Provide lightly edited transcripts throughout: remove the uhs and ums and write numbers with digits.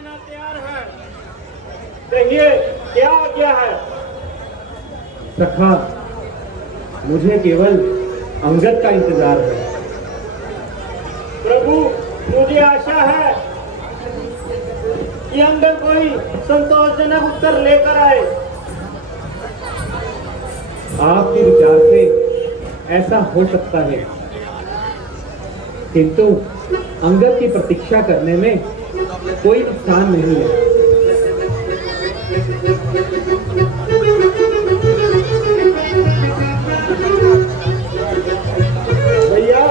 सेना तैयार है। कहिए क्या आज्ञा है? सखा, मुझे केवल अंगद का इंतजार है। प्रभु, मुझे आशा है कि अंगद कोई संतोषजनक उत्तर लेकर आए। आपके विचार से ऐसा हो सकता है, किंतु अंगद की प्रतीक्षा करने में कोई नुकसान नहीं है। भैया,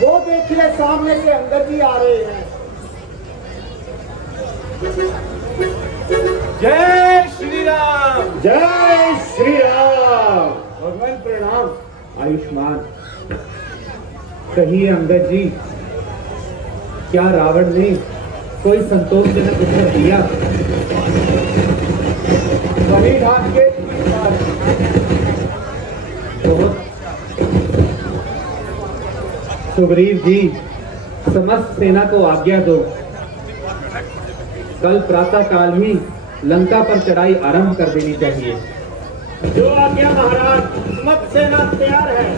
वो देखिए सामने से अंगद जी आ रहे हैं। जय श्री राम। जय श्री राम। भगवान प्रणाम। आयुष्मान। कहिए अंगद जी, क्या रावण ने कोई संतोषजनक उत्तर दिया? वही ढाक के बहुत। सुग्रीव जी, समस्त सेना को आज्ञा दो, कल प्रातः काल ही लंका पर चढ़ाई आरंभ कर देनी चाहिए। जो आज्ञा महाराज, समस्त सेना तैयार है।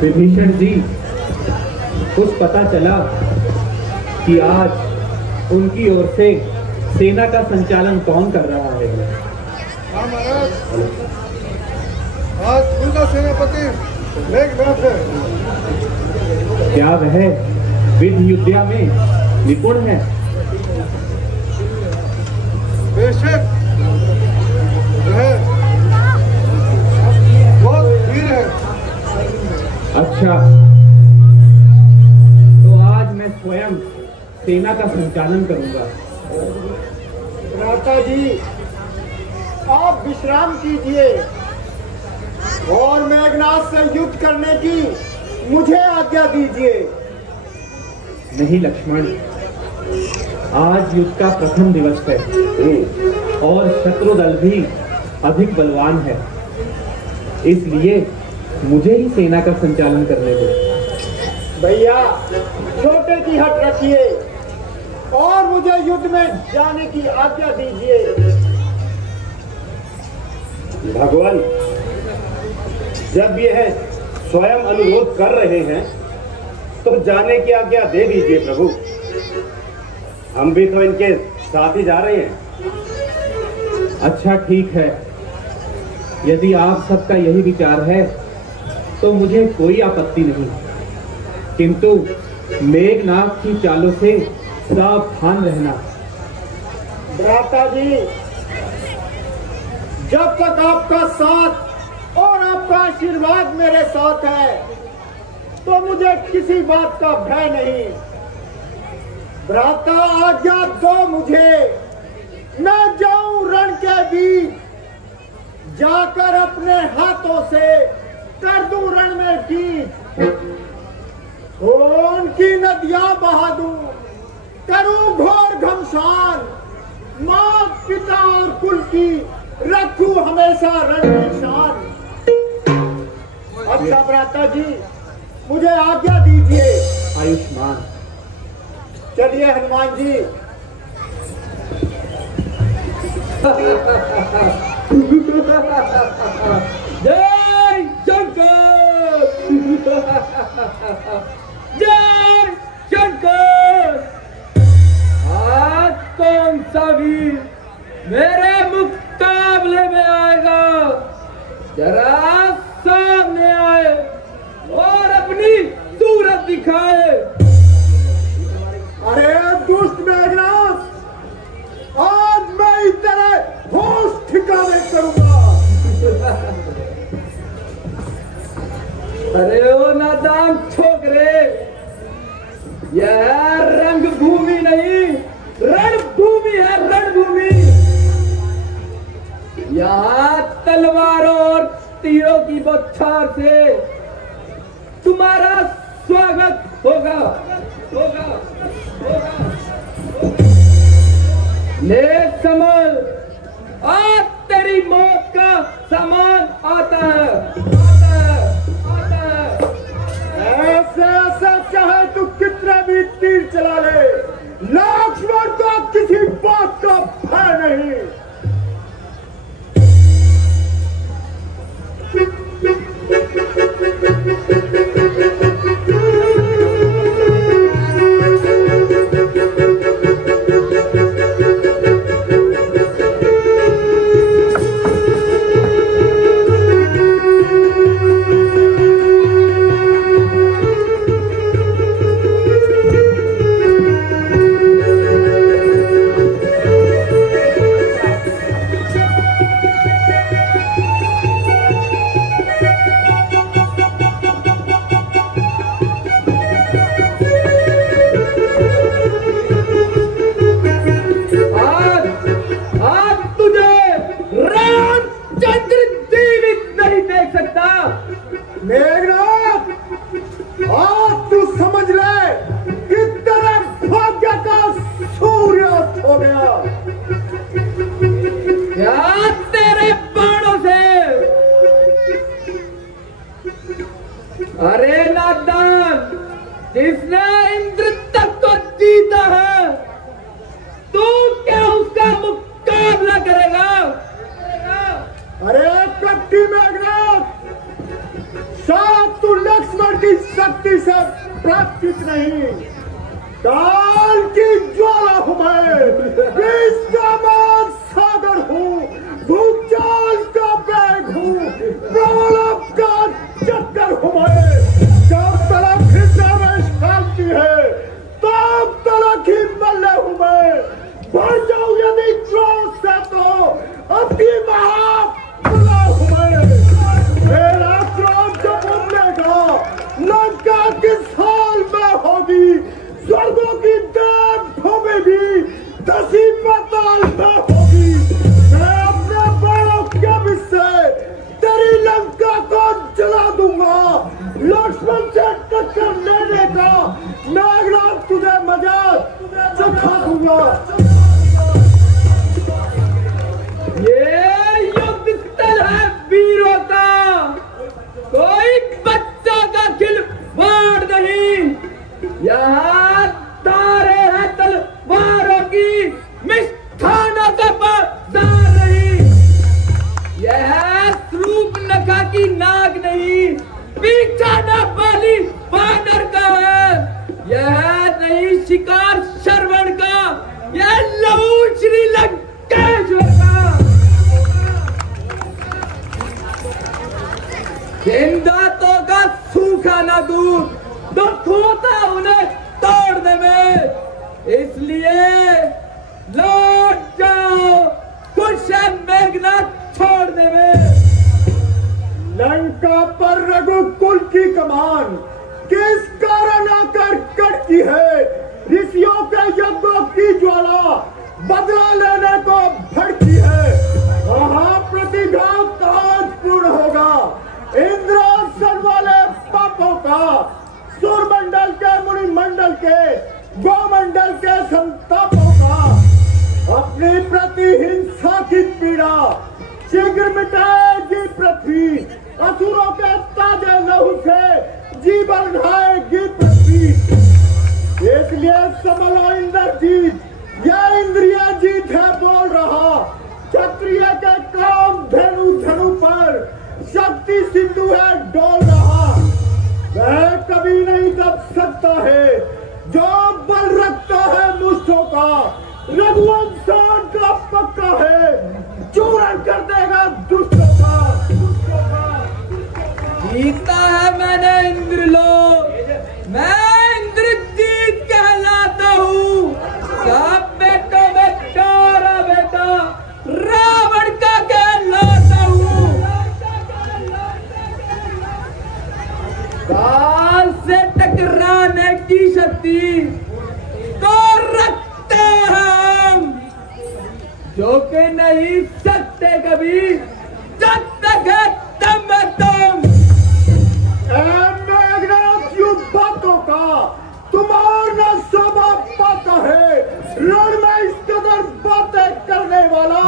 विभीषण जी, कुछ पता चला कि आज उनकी ओर से सेना का संचालन कौन कर रहा है? हाँ महाराज, आज उनका सेनापति मेघनाथ है। क्या वह विधि युद्धा में निपुण है? बेशक वह बहुत वीर है। अच्छा, तो आज मैं स्वयं सेना का संचालन करूंगा। भ्राता जी, आप विश्राम कीजिए और मेघनाथ से युद्ध करने की मुझे आज्ञा दीजिए। नहीं लक्ष्मण, आज युद्ध का प्रथम दिवस है और शत्रु दल भी अधिक बलवान है, इसलिए मुझे ही सेना का संचालन करने दो। भैया, छोटे की हट रखिए और मुझे युद्ध में जाने की आज्ञा दीजिए। भगवान, जब यह स्वयं अनुरोध कर रहे हैं तो जाने की आज्ञा दे दीजिए प्रभु। हम भी तो इनके साथ ही जा रहे हैं। अच्छा ठीक है, यदि आप सबका यही विचार है तो मुझे कोई आपत्ति नहीं, किंतु मेघनाथ की चालों से सावधान रहना। भ्राता जी, जब तक आपका साथ और आपका आशीर्वाद मेरे साथ है तो मुझे किसी बात का भय नहीं। भ्राता, आज्ञा दो मुझे, मैं जाऊं रण के बीच, जाकर अपने हाथों से कर दूं रण में कीच, उनकी नदियां बहा दूं, करूं घोर घमसान, मां पिता और कुल की रखूं हमेशा रण में शान। अच्छा भ्राता जी, मुझे आज्ञा दीजिए। आयुष्मान। चलिए हनुमान जी। जय शंकर। जय शंकर। आज कौन सा वीर मेरे मुकाबले में आएगा? जरा सामने आए और अपनी सूरत दिखाए। अरे दुष्ट मेघनाथ, आज मैं तेरे होश ठिकाने करूंगा। अरे ओ नादान छोकरे, यह रंगभूमि नहीं रणभूमि है, रणभूमि। यहाँ तलवारों और तीरों की बौछार से तुम्हारा स्वागत होगा, होगा, होगा। ले संभल, आज तेरी मौत का सामान आता है। ऐसे ऐसे चाहे तू कितने भी तीर चला ले, लक्ष्मण को किसी बात का भय नहीं। अरे नादान, जिसने इंद्र तक को जीता है, तू क्या उसका मुकाबला करेगा? अरे कपटी मेघनाथ, शायद तू लक्ष्मण की शक्ति से प्राप्त नहीं, काल की ज्वाला हूं मैं, विष का मान सागर हूं, भूचाल का बैग हूं, प्रलोभ का चक्कर हूं मैं। जब तलक हृदय में शांति है, तब तलक ही मल्ले हूं मैं। भर जाऊं यदि क्रोध से तो अति महाबला हूं मैं। मेरा क्रोध जब उमड़ेगा, लंका किस हाल में होगी, स्वर्गों की देव भूमि भी दसी पाताल में होगी। मैं अपने बाणों के विष से तेरी लंका को जला दूंगा। लक्ष्मण से टक्कर लेने का मेघनाथ तुझे मजा चखा दूंगा। ये युद्ध स्थल है वीरों का, कोई बच्चों का खिलवाड़ नहीं। यहाँ तारे हैं तलवारों की, मिष्ठानों का बाजार नहीं। यह शूर्पणखा की नाग नहीं, पीछा न बाली बानर का है। यह नहीं शिकार श्रवण का, यह लहू श्री लंकेश्वर का। जिन दांतों का सूखा न दूध, दुख होता उन्हें तोड़ने में, इसलिए लौट जाओ खुश है मेघनाथ छोड़ने में। लंका पर रघुकुल की कमान किस कारण आकर कटती है? ऋषियों के यज्ञों की ज्वाला बदला लेने को भड़की है। वहां प्रतिघात आज पूर्ण होगा। इंद्रासन वाले पापों का, सूर्यमंडल के, मुनिमंडल के, गोमंडल के संतापों का, अपनी प्रतिहिंसा की पीड़ा शीघ्र मिटाएगी पृथ्वी। असुरों के ताजे लहू से जीवन ढाएगी पृथ्वी। इसलिए संभलो इंद्रजीत, यह इंद्रिय जीत है बोल रहा। क्षत्रिय के काम धेनु धनु पर शक्ति सिंधु है डोल रहा। वह कभी नहीं दब सकता है जो बल रखता है मुष्ठों का। रघुवंशन का पक्का है, चूरण कर देगा दुष्टों का। जीता है मैंने इंद्रलोक, मैं इंद्रजीत कहलाता हूँ। सब बेटों में प्यारा बेटा रावण का कहलाता हूँ। काल से टकराने की शक्ति तो रखते हैं हम, जो कि नहीं सकते कभी जब तक है दम है दम। मेघनाथ, युद्ध बातों का तुम्हारा स्वभाव पाता है। रण में इस कदर बातें करने वाला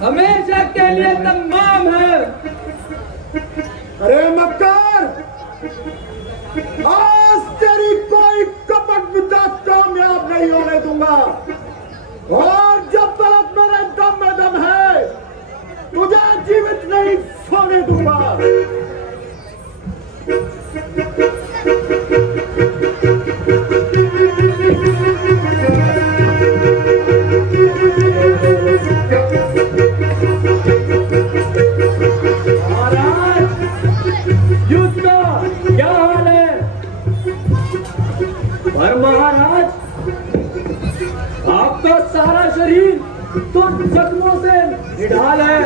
हमेशा के लिए तमाम है। अरे मक्कार, आज तेरी कोई कपट विद्या कामयाब नहीं होने दूंगा, और जब तक मेरे दम में दम है तुझे जीवित नहीं सोने दूंगा। पर महाराज, आपका सारा शरीर तो जख्मों से निढाल है।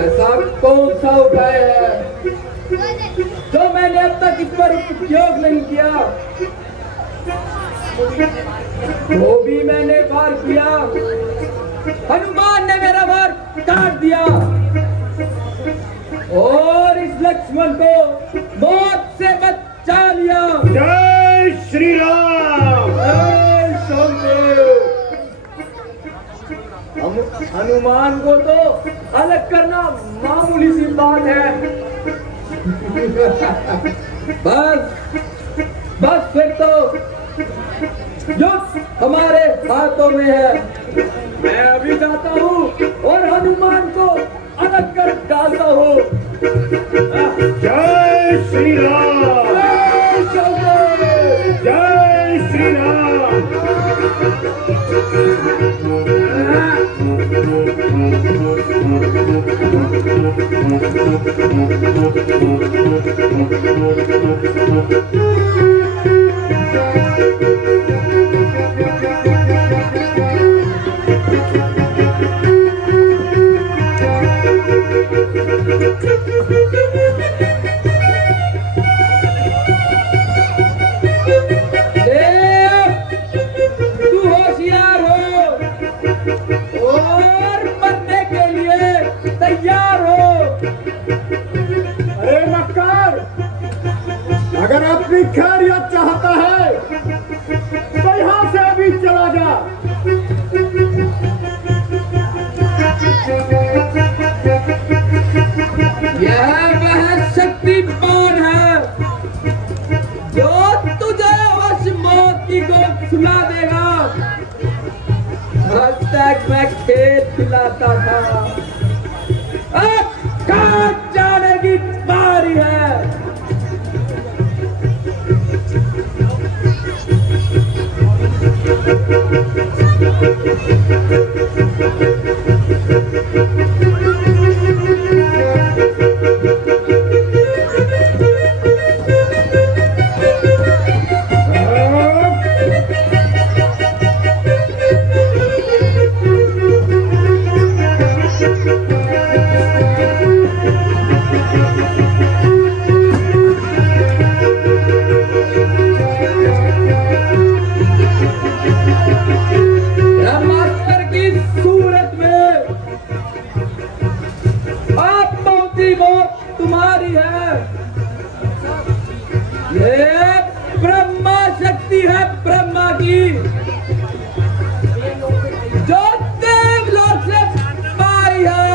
ऐसा कौन सा उपाय है जो मैंने अब तक इस पर उपयोग नहीं किया? वो भी मैंने वार किया, हनुमान ने मेरा वार काट दिया और इस लक्ष्मण को मौत से बचा लिया। जय श्री राम। जय सोमदेव। हनुमान को तो अलग करना मामूली सी बात है। बस फिर तो युद्ध हमारे हाथों में है। मैं अभी जाता हूँ और हनुमान को अलग कर डालता हूँ। जय श्री राम। जय श्री राम। अगर अपनी खैरियत चाहता है तो यहां से अभी चला जा। यह वह शक्तिमान है जो तुझे अवश्य मौत की गोद सुला देगा। आज तक मैं खेत खिलाता था, अब काट जाने की बारी है। तुम्हारी है, ये ब्रह्मा शक्ति है, ब्रह्मा की, जो देवलोक से पाई है।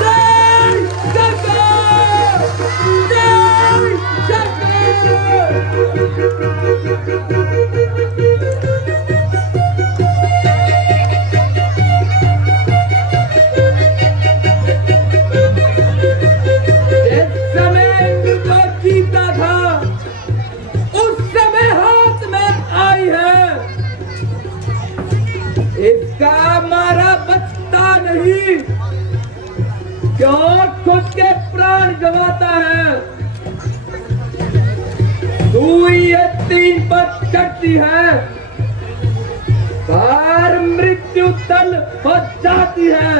जय शंकर, जय शंकर। नहीं, क्यों खुद के प्राण गंवाता है? सुई ये 3 पर चढ़ती है, पर मृत्यु तल हो जाती है।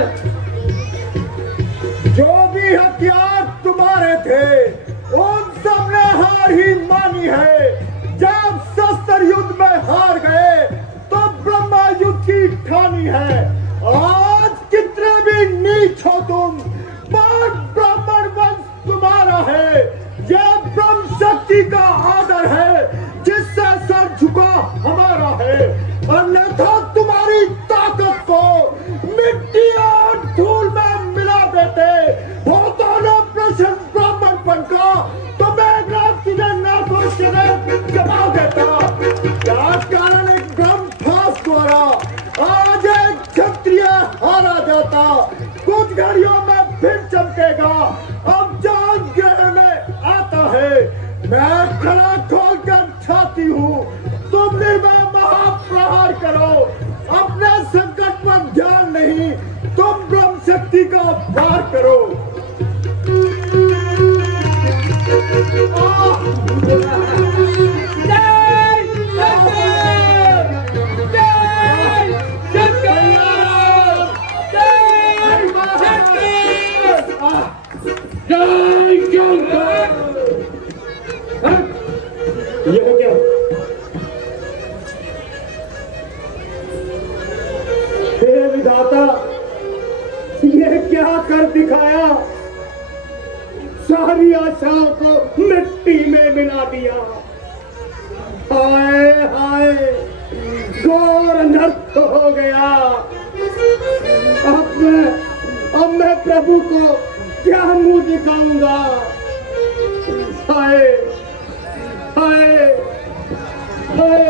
जो भी हथियार तुम्हारे थे उन सब ने हार ही मानी है। जब शस्त्र युद्ध में हार गए तो ब्रह्मा युद्ध की ठानी है। आज कितने भी नीच हो तुम, पर ब्राह्मण वंश तुम्हारा है। यह ब्रह्म शक्ति का आदर है जिससे सर झुका हमारा है। अन्यथा तुम्हारी ताकत को मिट्टी और धूल में मिला देते होता न प्रश्न ब्राह्मणपन का, तो मेघनाथ तुझे ना तो शरीर जमा देता। क्या कारण एक ब्रह्म फास द्वारा आज एक क्षत्रिय हारा जाता। कुछ घड़ियों में फिर चमकेगा, अब जान घेरे में आता है। मैं खड़ा खोल कर छाती हूँ, तुम निर्भय महाप्रहार करो। अपने संकट पर ध्यान नहीं, तुम ब्रह्म शक्ति का वार करो। जय शंकर! जय शंकर! जय शंकर! जय शंकर! ये हो क्या? हे विधाता, ये क्या कर दिखाया? सारी आशाओं को मिट्टी में मिला दिया। हाय हाय, घोर अनर्थ हो गया। अब मैं प्रभु को क्या मुंह दिखाऊंगा? हाय हाय हाय।